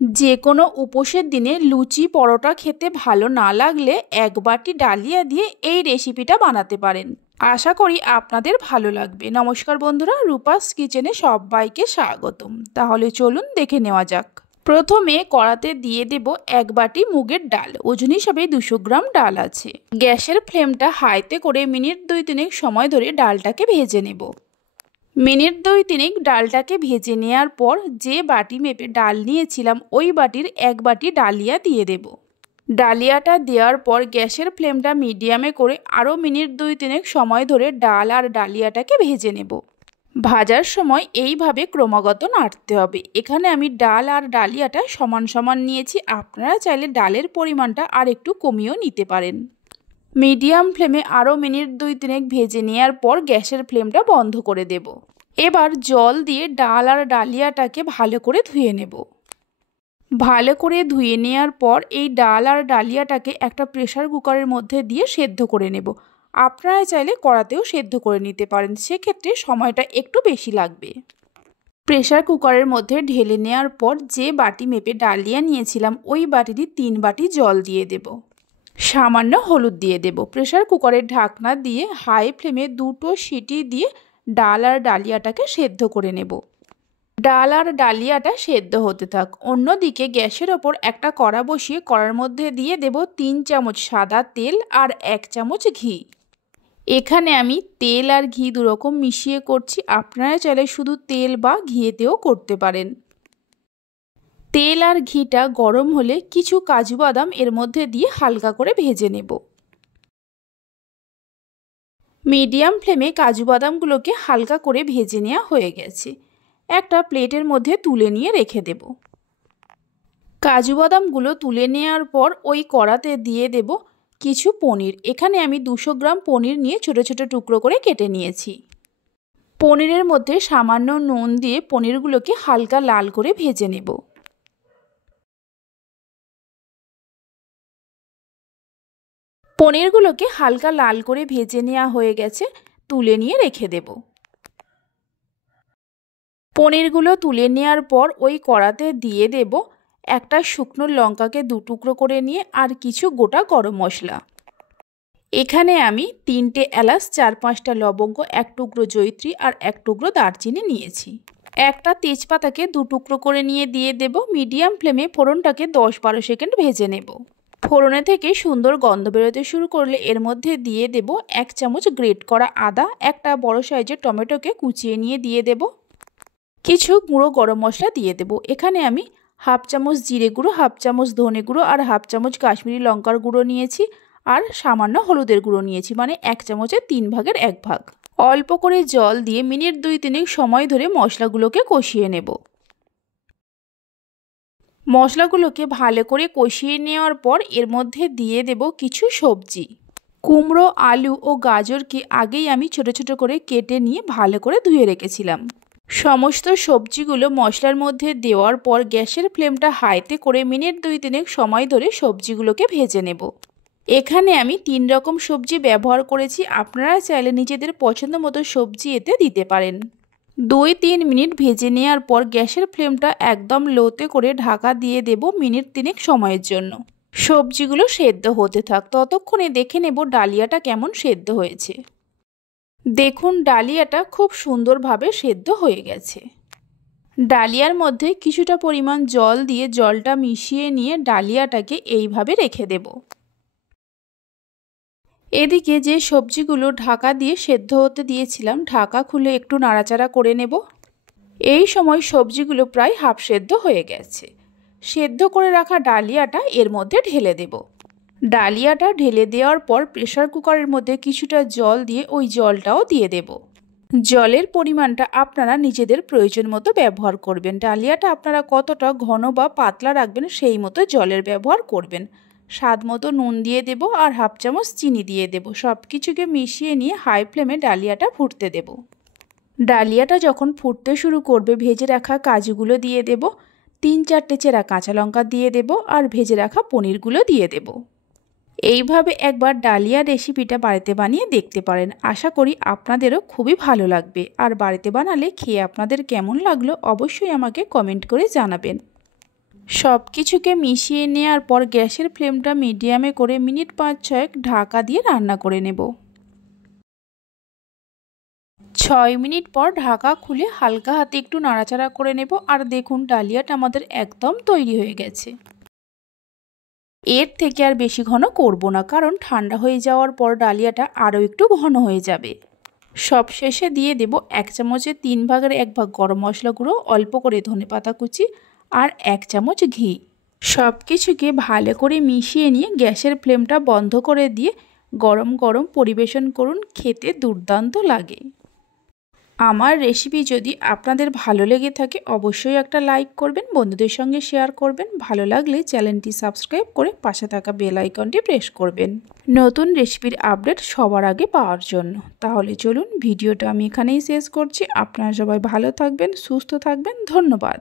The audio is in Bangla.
যে কোনো উপোসের দিনে লুচি পরোটা খেতে ভালো না লাগলে এক বাটি ডালিয়া দিয়ে এই রেসিপিটা বানাতে পারেন। আশা করি আপনাদের ভালো লাগবে। নমস্কার বন্ধুরা, রূপাস কিচেনে সবাইকে স্বাগতম। তাহলে চলুন দেখে নেওয়া যাক। প্রথমে কড়াতে দিয়ে দেব এক বাটি মুগের ডাল। ওজন হিসাবে 200 গ্রাম ডাল আছে। গ্যাসের ফ্লেমটা হাইতে করে মিনিট 2-3 সময় ধরে ডালটাকে ভেজে নেব। মিনিট 2-3 ডালটাকে ভেজে নেওয়ার পর যে বাটি মেপে ডাল নিয়েছিলাম ওই বাটির এক বাটি ডালিয়া দিয়ে দেব। ডালিয়াটা দেওয়ার পর গ্যাসের ফ্লেমটা মিডিয়ামে করে আরও মিনিট 2-3 সময় ধরে ডাল আর ডালিয়াটাকে ভেজে নেব। ভাজার সময় এইভাবে ক্রমাগত নাড়তে হবে। এখানে আমি ডাল আর ডালিয়াটা সমান সমান নিয়েছি। আপনারা চাইলে ডালের পরিমাণটা আর একটু কমিয়েও নিতে পারেন। মিডিয়াম ফ্লেমে আরও মিনিট 2-3 ভেজে নেওয়ার পর গ্যাসের ফ্লেমটা বন্ধ করে দেব। এবার জল দিয়ে ডাল আর ডালিয়াটাকে ভালো করে ধুয়ে নেব। ভালো করে ধুয়ে নেওয়ার পর এই ডাল আর ডালিয়াটাকে একটা প্রেসার কুকারের মধ্যে দিয়ে সেদ্ধ করে নেব। আপনারা চাইলে কড়াতেও সেদ্ধ করে নিতে পারেন, সেক্ষেত্রে সময়টা একটু বেশি লাগবে। প্রেসার কুকারের মধ্যে ঢেলে নেওয়ার পর যে বাটি মেপে ডালিয়া নিয়েছিলাম ওই বাটিরই 3 বাটি জল দিয়ে দেব। সামান্য হলুদ দিয়ে দেব। প্রেসার কুকারের ঢাকনা দিয়ে হাই ফ্লেমে 2টো সিটি দিয়ে ডাল আর ডালিয়াটাকে সেদ্ধ করে নেব। ডাল আর ডালিয়াটা সেদ্ধ হতে থাক। অন্যদিকে গ্যাসের ওপর একটা কড়া বসিয়ে কড়ার মধ্যে দিয়ে দেব 3 চামচ সাদা তেল আর 1 চামচ ঘি। এখানে আমি তেল আর ঘি দুরকম মিশিয়ে করছি। আপনারা চাইলে শুধু তেল বা ঘিয়েতেও করতে পারেন। তেল আর ঘিটা গরম হলে কিছু কাজু বাদাম এর মধ্যে দিয়ে হালকা করে ভেজে নেব। মিডিয়াম ফ্লেমে কাজু বাদামগুলোকে হালকা করে ভেজে নেওয়া হয়ে গেছে। একটা প্লেটের মধ্যে তুলে নিয়ে রেখে দেব। কাজু বাদামগুলো তুলে নেওয়ার পর ওই কড়াতে দিয়ে দেব কিছু পনির। এখানে আমি 200 গ্রাম পনির নিয়ে ছোট ছোট টুকরো করে কেটে নিয়েছি। পনিরের মধ্যে সামান্য নুন দিয়ে পনিরগুলোকে হালকা লাল করে ভেজে নেব। পনিরগুলোকে হালকা লাল করে ভেজে নেওয়া হয়ে গেছে, তুলে নিয়ে রেখে দেব। পনিরগুলো তুলে নেওয়ার পর ওই কড়াতে দিয়ে দেব একটা শুকনো লঙ্কাকে 2 টুকরো করে নিয়ে আর কিছু গোটা গরম মশলা। এখানে আমি 3টে এলাচ, 4-5টা লবঙ্গ, 1 টুকরো জয়িত্রী আর 1 টুকরো দারচিনি নিয়েছি। একটা তেজপাতাকে 2 টুকরো করে নিয়ে দিয়ে দেব। মিডিয়াম ফ্লেমে ফোড়নটাকে 10-12 সেকেন্ড ভেজে নেব। ফোড়নে থেকে সুন্দর গন্ধ বেরোতে শুরু করলে এর মধ্যে দিয়ে দেব 1 চামচ গ্রেট করা আদা, একটা বড় সাইজের টমেটোকে কুচিয়ে নিয়ে দিয়ে দেব। কিছু গুঁড়ো গরম মশলা দিয়ে দেব। এখানে আমি 1/2 চামচ জিরে গুঁড়ো, 1/2 চামচ ধনে গুঁড়ো আর 1/2 চামচ কাশ্মীরি লঙ্কার গুঁড়ো নিয়েছি আর সামান্য হলুদের গুঁড়ো নিয়েছি, মানে 1 চামচের 3 ভাগের 1 ভাগ। অল্প করে জল দিয়ে মিনিট 2-3 সময় ধরে মশলাগুলোকে কষিয়ে নেব। মশলাগুলোকে ভালো করে কষিয়ে নেওয়ার পর এর মধ্যে দিয়ে দেব কিছু সবজি। কুমড়ো, আলু ও গাজরকে আগেই আমি ছোট ছোট করে কেটে নিয়ে ভালো করে ধুয়ে রেখেছিলাম। সমস্ত সবজিগুলো মশলার মধ্যে দেওয়ার পর গ্যাসের ফ্লেমটা হাইতে করে মিনিট 2-3 সময় ধরে সবজিগুলোকে ভেজে নেব। এখানে আমি 3 রকম সবজি ব্যবহার করেছি। আপনারা চাইলে নিজেদের পছন্দ মতো সবজি এতে দিতে পারেন। 2-3 মিনিট ভেজে নেওয়ার পর গ্যাসের ফ্লেমটা একদম লোতে করে ঢাকা দিয়ে দেব মিনিট 3 সময়ের জন্য। সবজিগুলো সেদ্ধ হতে থাক। ততক্ষণে দেখে নেব ডালিয়াটা কেমন সেদ্ধ হয়েছে। দেখুন ডালিয়াটা খুব সুন্দরভাবে সেদ্ধ হয়ে গেছে। ডালিয়ার মধ্যে কিছুটা পরিমাণ জল দিয়ে জলটা মিশিয়ে নিয়ে ডালিয়াটাকে এইভাবে রেখে দেব। এদিকে যে সবজিগুলো ঢাকা দিয়ে সেদ্ধ হতে দিয়েছিলাম ঢাকা খুলে একটু নাড়াচাড়া করে নেব। এই সময় সবজিগুলো প্রায় হাফ সেদ্ধ হয়ে গেছে। সেদ্ধ করে রাখা ডালিয়াটা এর মধ্যে ঢেলে দেব। ডালিয়াটা ঢেলে দেওয়ার পর প্রেসার কুকারের মধ্যে কিছুটা জল দিয়ে ওই জলটাও দিয়ে দেব। জলের পরিমাণটা আপনারা নিজেদের প্রয়োজন মতো ব্যবহার করবেন। ডালিয়াটা আপনারা কতটা ঘন বা পাতলা রাখবেন সেই মতো জলের ব্যবহার করবেন। স্বাদ মতো নুন দিয়ে দেব আর 1/2 চামচ চিনি দিয়ে দেব। সব কিছুকে মিশিয়ে নিয়ে হাই ফ্লেমে ডালিয়াটা ফুটতে দেব। ডালিয়াটা যখন ফুটতে শুরু করবে ভেজে রাখা কাজুগুলো দিয়ে দেব, 3-4টে চেরা কাঁচা লঙ্কা দিয়ে দেব আর ভেজে রাখা পনিরগুলো দিয়ে দেব। এইভাবে একবার ডালিয়া রেসিপিটা বাড়িতে বানিয়ে দেখতে পারেন। আশা করি আপনাদেরও খুবই ভালো লাগবে। আর বাড়িতে বানালে খেয়ে আপনাদের কেমন লাগলো অবশ্যই আমাকে কমেন্ট করে জানাবেন। সব কিছুকে মিশিয়ে নেওয়ার পর গ্যাসের ফ্লেমটা মিডিয়ামে করে মিনিট 5-6 ঢাকা দিয়ে রান্না করে নেব। 6 মিনিট পর ঢাকা খুলে হালকা হাতে একটু নাড়াচাড়া করে নেব। আর দেখুন ডালিয়াটা আমাদের একদম তৈরি হয়ে গেছে। এর থেকে আর বেশি ঘন করব না, কারণ ঠান্ডা হয়ে যাওয়ার পর ডালিয়াটা আরও একটু ঘন হয়ে যাবে। সব শেষে দিয়ে দেব 1 চামচের 3 ভাগের 1 ভাগ গরম মশলা গুঁড়ো, অল্প করে ধনেপাতা কুচি আর 1 চামচ ঘি। সব কিছুকে ভালো করে মিশিয়ে নিয়ে গ্যাসের ফ্লেমটা বন্ধ করে দিয়ে গরম গরম পরিবেশন করুন। খেতে দুর্দান্ত লাগে। আমার রেসিপি যদি আপনাদের ভালো লেগে থাকে অবশ্যই একটা লাইক করবেন, বন্ধুদের সঙ্গে শেয়ার করবেন। ভালো লাগলে চ্যানেলটি সাবস্ক্রাইব করে পাশে থাকা বেল আইকনটি প্রেস করবেন নতুন রেসিপির আপডেট সবার আগে পাওয়ার জন্য। তাহলে চলুন ভিডিওটা আমি এখানেই শেষ করছি। আপনারা সবাই ভালো থাকবেন, সুস্থ থাকবেন। ধন্যবাদ।